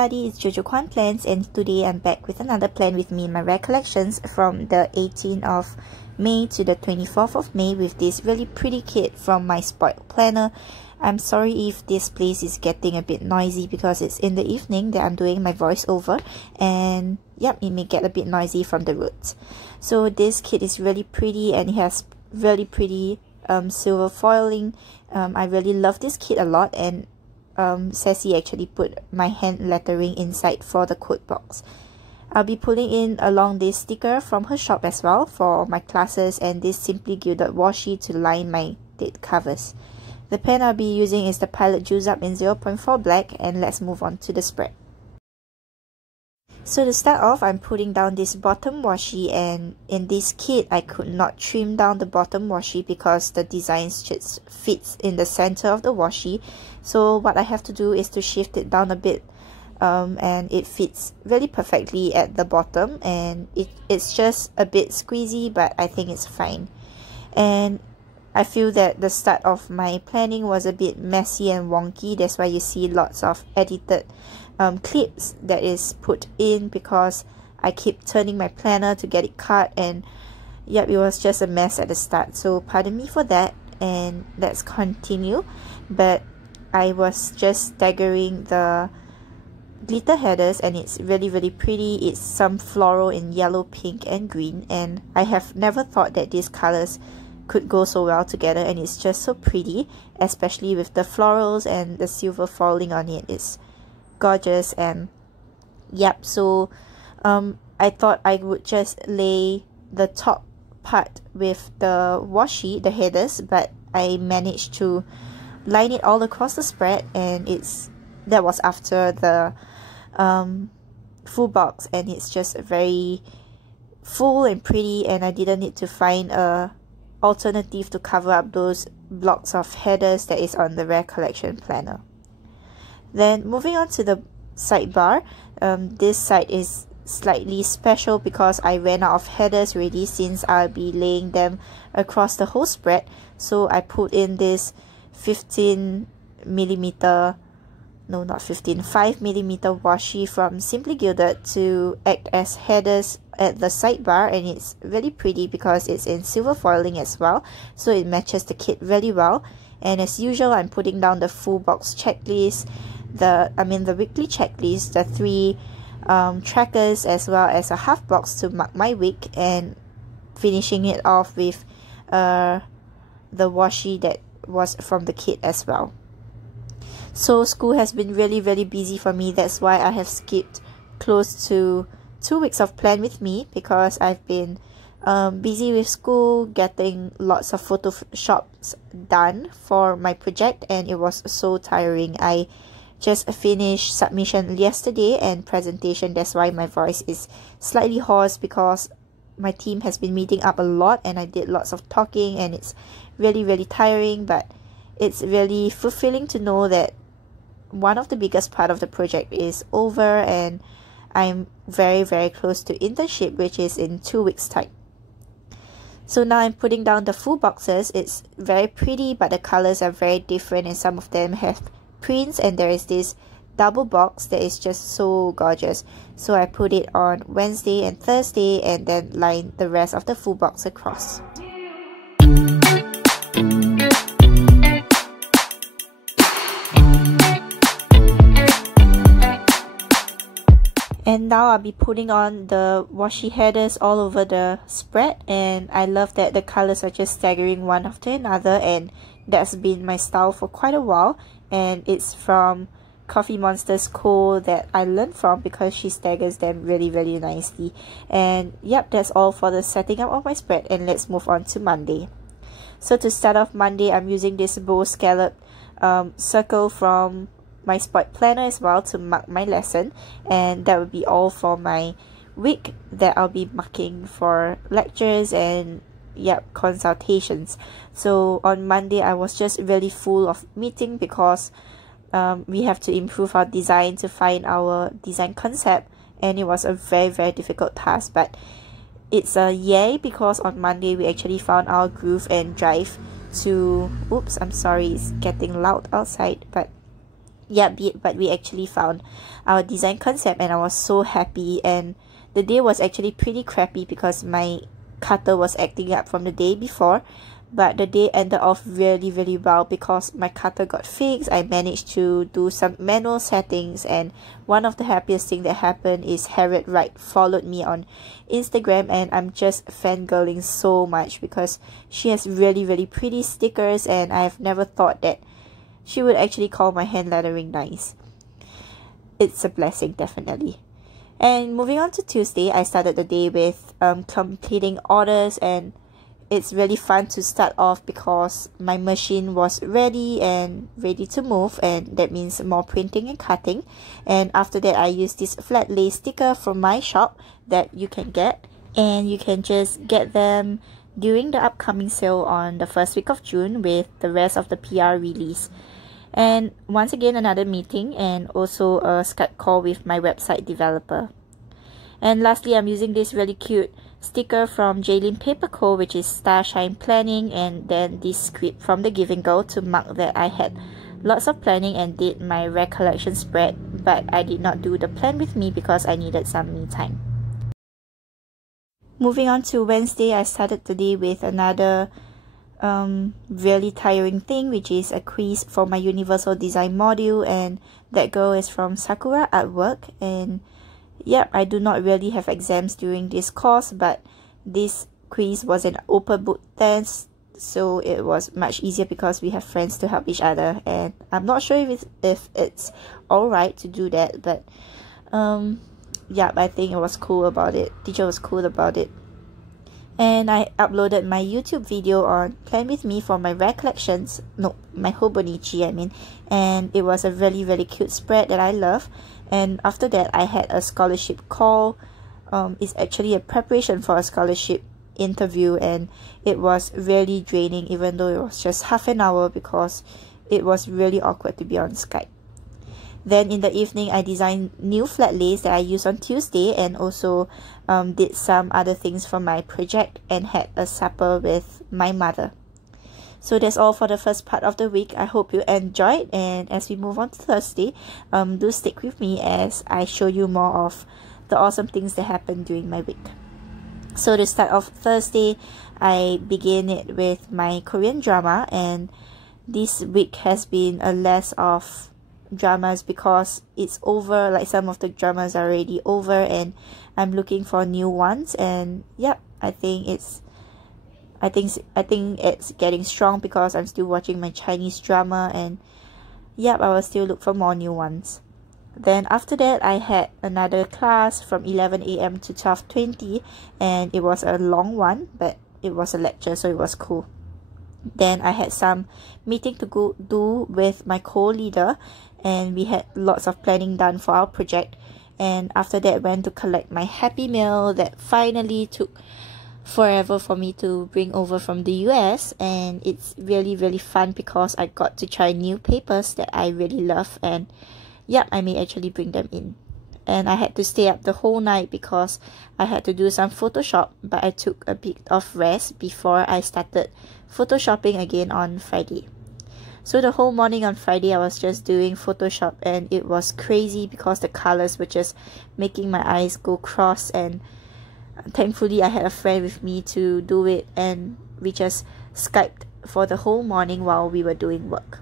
everybody, it's Jojo Kwan Plans, and today I'm back with another plan with me in my recollections from the 18th of May to the 24th of May with this really pretty kit from Myspoiledplanner. I'm sorry if this place is getting a bit noisy because it's in the evening that I'm doing my voiceover, and yep, it may get a bit noisy from the roots. So this kit is really pretty and it has really pretty silver foiling. I really love this kit a lot, and Sassy actually put my hand lettering inside for the code box. I'll be pulling in along this sticker from her shop as well for my classes, and this simply gilded washi to line my date covers. The pen I'll be using is the Pilot Juice Up in 0.4 black, and let's move on to the spread. So to start off, I'm putting down this bottom washi, and in this kit I could not trim down the bottom washi because the design just fits in the center of the washi. So what I have to do is to shift it down a bit, and it fits really perfectly at the bottom, and it's just a bit squeezy, but I think it's fine. And I feel that the start of my planning was a bit messy and wonky. That's why you see lots of edited clips that is put in because I keep turning my planner to get it cut, and yep, it was just a mess at the start. So pardon me for that, and let's continue. But I was just staggering the glitter headers, and it's really pretty. It's some floral in yellow, pink and green, and I have never thought that these colors could go so well together, and it's just so pretty, especially with the florals and the silver foiling on it. It's gorgeous. And yep, so I thought I would just lay the top part with the washi, the headers, but I managed to line it all across the spread, and that was after the full box, and it's just very full and pretty, and I didn't need to find a alternative to cover up those blocks of headers that is on the Recollections Planner. Then moving on to the sidebar, this side is slightly special because I ran out of headers already since I'll be laying them across the whole spread. So I put in this 5mm washi from Simply Gilded to act as headers at the sidebar, and it's really pretty because it's in silver foiling as well, so it matches the kit really well. And as usual, I'm putting down the full box checklist, the weekly checklist, the 3 trackers, as well as a half box to mark my week, and finishing it off with the washi that was from the kit as well. So school has been really busy for me. That's why I have skipped close to 2 weeks of plan with me, because I've been busy with school, getting lots of photoshops done for my project, and it was so tiring. I just finished submission yesterday and presentation. That's why my voice is slightly hoarse, because my team has been meeting up a lot and I did lots of talking, and it's really tiring, but it's really fulfilling to know that one of the biggest part of the project is over, and I'm very close to internship, which is in 2 weeks time. So now I'm putting down the full boxes. It's very pretty, but the colors are very different, and some of them have prints, and there is this double box that is just so gorgeous. So I put it on Wednesday and Thursday, and then line the rest of the full box across. And now I'll be putting on the washi headers all over the spread, and I love that the colors are just staggering one after another, and that's been my style for quite a while. And it's from Coffee Monster's Co that I learned from, because she staggers them really nicely. And yep, that's all for the setting up of my spread, and let's move on to Monday. So to start off Monday, I'm using this bow scallop circle from Myspoiledplanner as well to mark my lesson, and that will be all for my week that I'll be marking for lectures and yep, consultations. So on Monday I was just really full of meeting because we have to improve our design to find our design concept, and it was a very difficult task, but it's a yay because on Monday we actually found our groove and drive to, oops, I'm sorry, it's getting loud outside, but but we actually found our design concept and I was so happy. And the day was actually pretty crappy because my cutter was acting up from the day before, but the day ended off really well because my cutter got fixed. I managed to do some manual settings, and one of the happiest thing that happened is Harriet Wright followed me on Instagram, and I'm just fangirling so much because she has really pretty stickers, and I've never thought that she would actually call my hand lettering nice. It's a blessing, definitely. And moving on to Tuesday, I started the day with completing orders, and it's really fun to start off because my machine was ready to move, and that means more printing and cutting. And after that, I used this flat lay sticker from my shop that you can get, and you can just get them during the upcoming sale on the first week of June with the rest of the PR release. And once again, another meeting and also a Skype call with my website developer. And lastly, I'm using this really cute sticker from Jaylin Paper Co, which is Starshine Planning, and then this script from the Giving Girl to mark that I had lots of planning and did my recollection spread, but I did not do the plan with me because I needed some me time. Moving on to Wednesday, I started the day with another really tiring thing, which is a quiz for my universal design module, and that girl is from Sakura Artwork. And yep, I do not really have exams during this course, but this quiz was an open book test, so it was much easier because we have friends to help each other. And I'm not sure if it's alright to do that, but yeah, I think it was cool about it. Teacher was cool about it. And I uploaded my YouTube video on Plan With Me for my Recollections, no, my Hobonichi, I mean. And it was a really cute spread that I love. And after that, I had a scholarship call. It's actually a preparation for a scholarship interview, and it was really draining, even though it was just half an hour because it was really awkward to be on Skype. Then in the evening, I designed new flat lays that I used on Tuesday, and also did some other things for my project and had a supper with my mother. So that's all for the first part of the week. I hope you enjoyed, and as we move on to Thursday, do stick with me as I show you more of the awesome things that happened during my week. So to start off Thursday, I begin it with my Korean drama, and this week has been a less of dramas because it's over. Like, some of the dramas are already over and I'm looking for new ones. And yep, I think it's getting strong because I'm still watching my Chinese drama, and yep, I will still look for more new ones. Then after that, I had another class from 11 AM to 12:20, and it was a long one, but it was a lecture, so it was cool. Then I had some meeting to go do with my co-leader, and we had lots of planning done for our project. And after that, went to collect my Happy Meal that finally took forever for me to bring over from the US, and it's really fun because I got to try new papers that I really love, and yep, I may actually bring them in. And I had to stay up the whole night because I had to do some Photoshop, but I took a bit of rest before I started Photoshopping again on Friday. So the whole morning on Friday, I was just doing Photoshop, and it was crazy because the colors were just making my eyes go cross, and thankfully I had a friend with me to do it, and we just Skyped for the whole morning while we were doing work.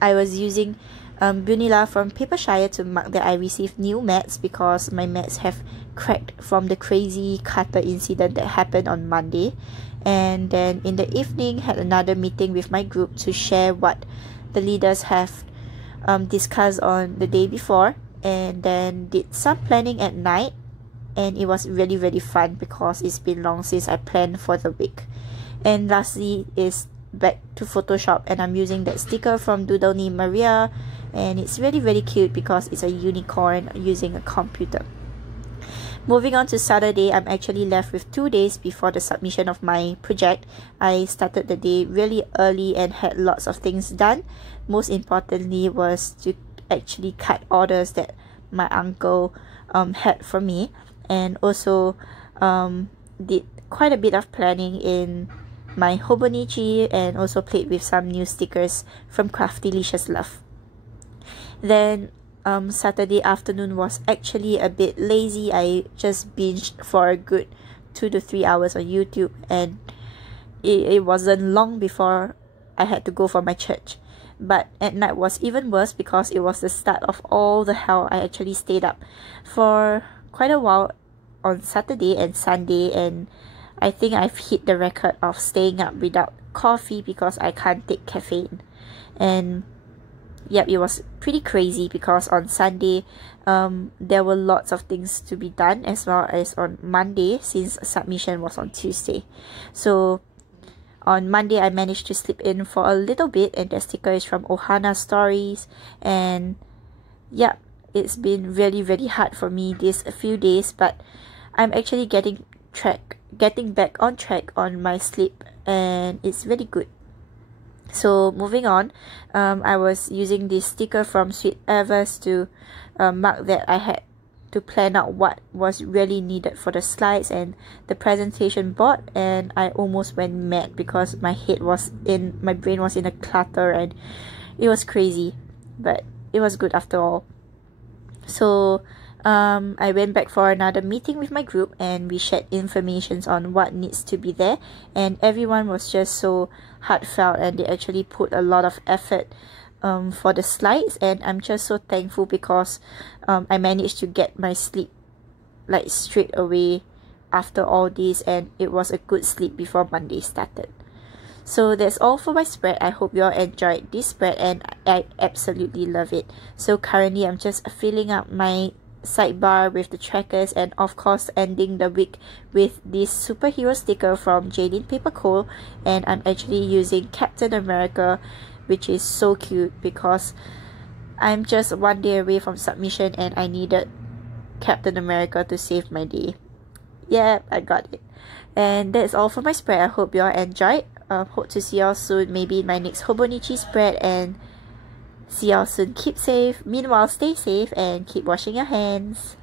I was using Bunila from Papershire to mark that I received new mats because my mats have cracked from the crazy cutter incident that happened on Monday. And then in the evening, had another meeting with my group to share what the leaders have discussed on the day before, and then did some planning at night, and it was really fun because it's been long since I planned for the week. And lastly is back to Photoshop, and I'm using that sticker from Doodle named Maria, and it's really cute because it's a unicorn using a computer. Moving on to Saturday, I'm actually left with 2 days before the submission of my project. I started the day really early and had lots of things done. Most importantly was to actually cut orders that my uncle had for me, and also did quite a bit of planning in my Hobonichi, and also played with some new stickers from Craftylicious Love. Then Saturday afternoon was actually a bit lazy. I just binged for a good 2 to 3 hours on YouTube, and it wasn't long before I had to go for my church. But at night was even worse because it was the start of all the hell. I actually stayed up for quite a while on Saturday and Sunday, and I think I've hit the record of staying up without coffee because I can't take caffeine. And yep, it was pretty crazy because on Sunday there were lots of things to be done, as well as on Monday since submission was on Tuesday. So on Monday I managed to sleep in for a little bit, and the sticker is from Ohana Stories. And yeah, it's been really hard for me these few days, but I'm actually getting back on track on my sleep, and it's really good. So moving on, I was using this sticker from Sweet Evers to mark that I had to plan out what was really needed for the slides and the presentation board, and I almost went mad because my brain was in a clutter, and it was crazy, but it was good after all. So I went back for another meeting with my group, and we shared information on what needs to be there, and everyone was just so heartfelt, and they actually put a lot of effort for the slides, and I'm just so thankful because I managed to get my sleep like straight away after all this, and it was a good sleep before Monday started. So that's all for my spread. I hope you all enjoyed this spread, and I absolutely love it. So currently I'm just filling up my sidebar with the trackers, and of course ending the week with this superhero sticker from Jaylene Paper Cole, and I'm actually using Captain America, which is so cute because I'm just one day away from submission and I needed Captain America to save my day. Yeah, I got it. And that's all for my spread. I hope you all enjoyed. Hope to see you all soon, maybe in my next Hobonichi spread, and see y'all soon. Keep safe. Meanwhile, stay safe and keep washing your hands.